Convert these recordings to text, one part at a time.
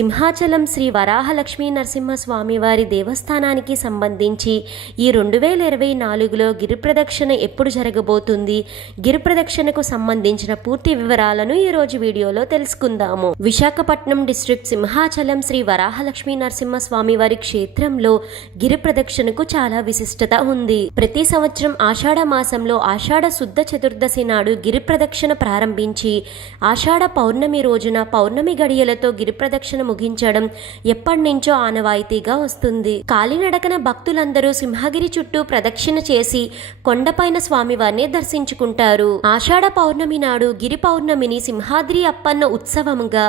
సింహాచలం శ్రీ వరాహలక్ష్మీ నరసింహస్వామివారి దేవస్థానానికి సంబంధించి ఈ 2024లో గిరి ప్రదక్షిణ ఎప్పుడు జరగబోతుంది, గిరి ప్రదక్షిణకు సంబంధించిన పూర్తి వివరాలను ఈరోజు వీడియోలో తెలుసుకుందాము. విశాఖపట్నం డిస్ట్రిక్ట్ సింహాచలం శ్రీ వరాహలక్ష్మీ నరసింహస్వామివారి క్షేత్రంలో గిరి ప్రదక్షిణకు చాలా విశిష్టత ఉంది. ప్రతి సంవత్సరం ఆషాఢ మాసంలో ఆషాఢ శుద్ధ చతుర్దశి నాడు గిరి ప్రదక్షిణ ప్రారంభించి ఆషాఢ పౌర్ణమి రోజున పౌర్ణమి గడియలతో గిరి ప్రదక్షిణ ముగించడం ఎప్పటి నుంచో ఆనవాయితీగా వస్తుంది. కాలినడకన భక్తులందరూ సింహగిరి చుట్టూ ప్రదక్షిణ చేసి కొండపైన స్వామివారిని దర్శించుకుంటారు. ఆషాఢ పౌర్ణమి నాడు గిరి పౌర్ణమిని సింహాద్రి అప్పన్న ఉత్సవముగా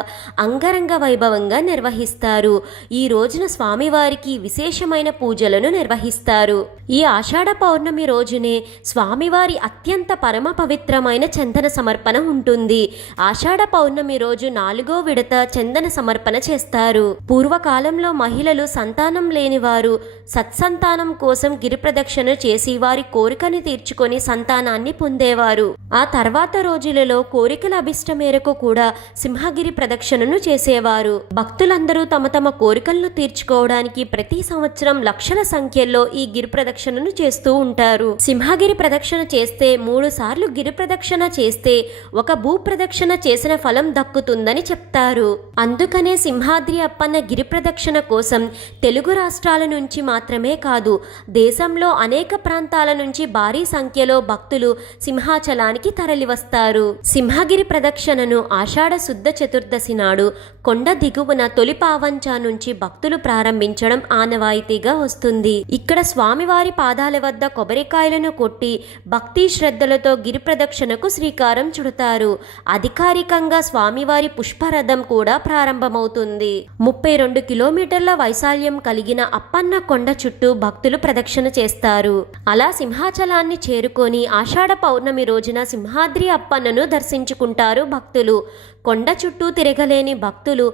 అంగరంగ వైభవంగా నిర్వహిస్తారు. ఈ రోజున స్వామివారికి విశేషమైన పూజలను నిర్వహిస్తారు. ఈ ఆషాఢ పౌర్ణమి రోజునే స్వామివారి అత్యంత పరమ పవిత్రమైన చందన సమర్పణ ఉంటుంది. ఆషాఢ పౌర్ణమి రోజు 4వ విడత చందన సమర్పణ చేస్తారు. పూర్వకాలంలో మహిళలు సంతానం లేని వారు సత్సంతానం కోసం గిరి ప్రదక్షిణ చేసి వారి కోరికను తీర్చుకొని సంతానాన్ని పొందేవారు. ఆ తర్వాత రోజులలో కోరికల అభిష్ట మేరకు కూడా సింహగిరి ప్రదక్షిణను చేసేవారు. భక్తులందరూ తమ తమ కోరికలను తీర్చుకోవడానికి ప్రతి సంవత్సరం లక్షల సంఖ్యలో ఈ గిరి ప్రదక్షిణను చేస్తూ ఉంటారు. సింహగిరి ప్రదక్షిణ చేస్తే 3 సార్లు గిరి ప్రదక్షిణ చేస్తే ఒక భూ ప్రదక్షిణ చేసిన ఫలం దక్కుతుందని చెప్తారు. అందుకనే సింహాద్రి అప్పన్న గిరి ప్రదక్షిణ కోసం తెలుగు రాష్ట్రాల నుంచి మాత్రమే కాదు, దేశంలో అనేక ప్రాంతాల నుంచి భారీ సంఖ్యలో భక్తులు సింహాచలానికి తరలివస్తారు. సింహగిరి ప్రదక్షిణను ఆషాఢ శుద్ధ చతుర్దశి నాడు కొండ దిగువన తొలి పావంచా నుంచి భక్తులు ప్రారంభించడం ఆనవాయితీగా వస్తుంది. ఇక్కడ స్వామివారి పాదాల వద్ద కొబ్బరికాయలను కొట్టి భక్తి శ్రద్ధలతో గిరి ప్రదక్షిణకు శ్రీకారం చుడతారు. అధికారికంగా స్వామివారి పుష్పరథం కూడా ప్రారంభమవుతుంది. 32 కిలోమీటర్ల వైశాల్యం కలిగిన అప్పన్న కొండ చుట్టూ భక్తులు ప్రదక్షిణ చేస్తారు. అలా సింహాచలాన్ని చేరుకొని ఆషాఢ పౌర్ణమి రోజున సింహాద్రి అప్పన్నను దర్శించుకుంటారు భక్తులు. కొండ చుట్టూ తిరగలేని భక్తులు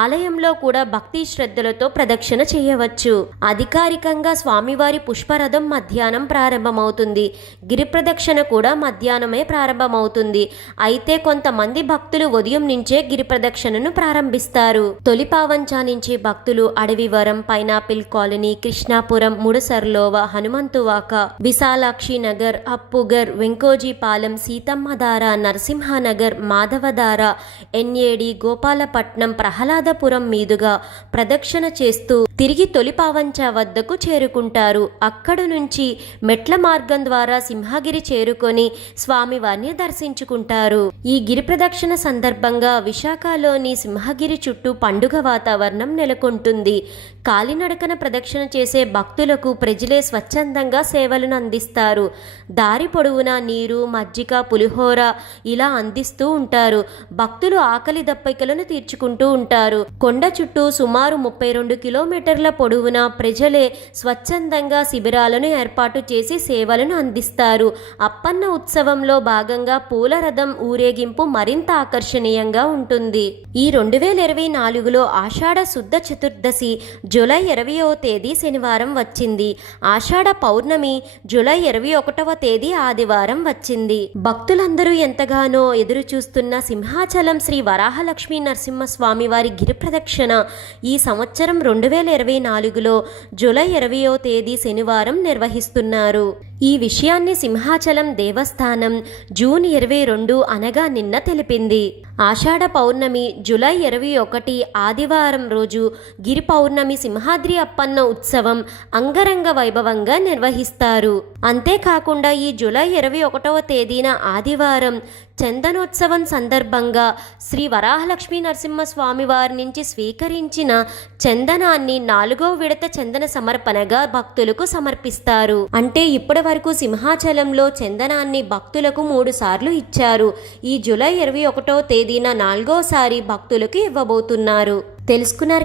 ఆలయంలో కూడా భక్తి శ్రద్ధలతో ప్రదక్షిణ చేయవచ్చు. అధికారికంగా స్వామివారి పుష్పరథం మధ్యాహ్నం ప్రారంభమవుతుంది. గిరి ప్రదక్షిణ కూడా మధ్యాహ్నమే ప్రారంభమవుతుంది. అయితే కొంతమంది భక్తులు ఉదయం నుంచే గిరి ప్రదక్షిణను ప్రారంభిస్తారు. తొలి పావంచా నుంచి భక్తులు Adavivaram, pineapple colony, Krishnapuram, Mudasarlova, Hanumanthuvaka, Vishalakshi Nagar, Appughar, Venkojipalem, Seethammadhara, Narasimhanagar, Madhavadhara, NAD, Gopalapatnam, Prahladapuram మీదుగా ప్రదక్షిణ చేస్తూ తిరిగి తొలి పావంచా వద్దకు చేరుకుంటారు. అక్కడ నుంచి మెట్ల మార్గం ద్వారా సింహగిరి చేరుకొని స్వామివారిని దర్శించుకుంటారు. ఈ గిరి ప్రదక్షిణ సందర్భంగా విశాఖలోని సింహగిరి చుట్టూ పండుగ వాతావరణం నెలకొంటుంది. కాలినడకన ప్రదక్షిణ చేసే భక్తులకు ప్రజలే స్వచ్ఛందంగా సేవలను అందిస్తారు. దారి పొడవునా నీరు, మజ్జిగ, పులిహోర ఇలా అందిస్తూ ఉంటారు. భక్తులు ఆకలి దప్పికలను తీర్చుకుంటూ ఉంటారు. కొండ చుట్టూ సుమారు 32 కిలోమీటర్ల పొడవునా ప్రజలే స్వచ్ఛందంగా శిబిరాలను ఏర్పాటు చేసి సేవలను అందిస్తారు. అప్పన్న ఉత్సవంలో భాగంగా పూల రథం ఊరేగింపు మరింత ఆకర్షణీయంగా ఉంటుంది. ఈ 2024లో ఆషాఢ శుద్ధ చతుర్దశి జూలై 20వ తేదీ శనివారం వచ్చింది. ఆషాఢ పౌర్ణమి జూలై 21వ తేదీ ఆదివారం వచ్చింది. భక్తులందరూ ఎంతగానో ఎదురు చూస్తున్న సింహాచలం శ్రీ వరాహలక్ష్మీ నరసింహస్వామి వారి గిరి ప్రదక్షిణ ఈ సంవత్సరం 2024లో జూలై 20వ తేదీ శనివారం నిర్వహిస్తున్నారు. ఈ విషయాన్ని సింహాచలం దేవస్థానం జూన్ 22 అనగా నిన్న తెలిపింది. ఆషాఢ పౌర్ణమి జూలై 21 ఆదివారం రోజు గిరి పౌర్ణమి సింహాద్రి అప్పన్న ఉత్సవం అంగరంగ వైభవంగా నిర్వహిస్తారు. అంతేకాకుండా ఈ జూలై 21వ తేదీన ఆదివారం చందనోత్సవం సందర్భంగా శ్రీ వరాహలక్ష్మీ నరసింహస్వామి వారి నుంచి స్వీకరించిన చందనాన్ని 4వ విడత చందన సమర్పణగా భక్తులకు సమర్పిస్తారు. అంటే ఇప్పటి వరకు సింహాచలంలో చందనాన్ని భక్తులకు 3 సార్లు ఇచ్చారు. ఈ జూలై 21వ తేదీన 4వ సారి భక్తులకు ఇవ్వబోతున్నారు. తెలుసుకున్నారు.